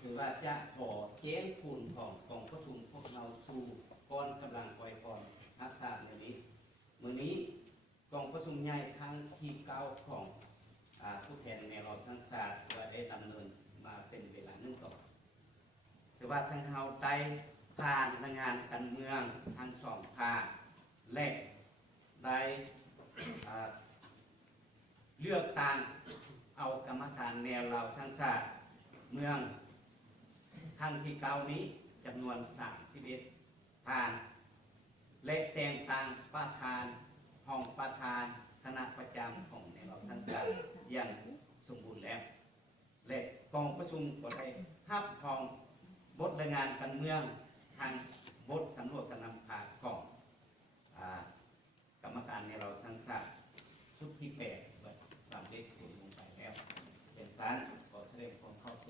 ถือว่าจะขอเจ้งคุณของกองประชุมพวกเราสู่ก้อนกำลังปล่อยก่อนรักษาในนี้มื้อนี้กองประชุมใหญ่ครั้งที่9ของผู้แทนแนวเราทั้งศาสตร์ว่าได้ดำเนินมาเป็นเวลา1 ต่อถือว่าทางเฮาได้ผ่านงานการเมืองทั้ง2 ภาคและได้เลือกตั้งเอากรรมการแนวเราทั้งศาสตร์เมืองครั้งที่9นี้จำนวน31ผ่านและแต่งตั้งประธานห้องประธานคณะประจำของแนวเราทั้งศาสตร์อย่างสมบูรณ์แล้วและกองประชุมก็ได้ทับทองบทรายงานการเมืองทางบทสำรวจการนำพาของกรรมการในเราทั้งศาสตร์ชุดที่8สำเร็จผลลงไปแล้วเป็นสารขอแสดงความเข้าใจ